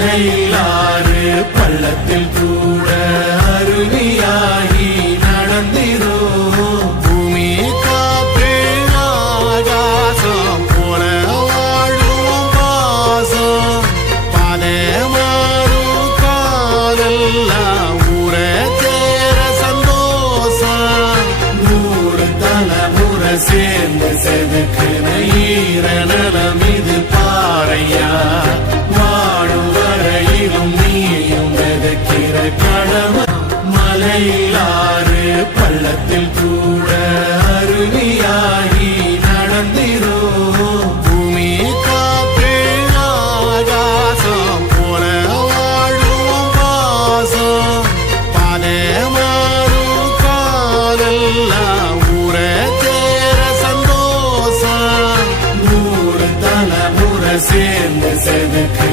மலையிலாறு பள்ளத்தில் கூட அருவியாகி நடந்திரும். பூமி காற்று ஆகாசம் போல வாழும் பாசம் பாதை மாறும் காலெல்லாம் ஊர சேர சந்தோஷம். 100 தலைமுறை சேர்ந்து செதுக்குன ஈர நலம் இது பாறையா. வாழும் வரையிலும் நீயும் விதைக்கிற கடமை. மலையிலாறு பள்ளத்தில் கூட அருவியாகி நடந்திரும். பூமி காற்று ஆகாசம் போல வாழும் பாசம் பாதை மாறும் காலெல்லாம் ஊர சேர சந்தோஷம். 100 தலைமுறை சேர்ந்து செதுக்கு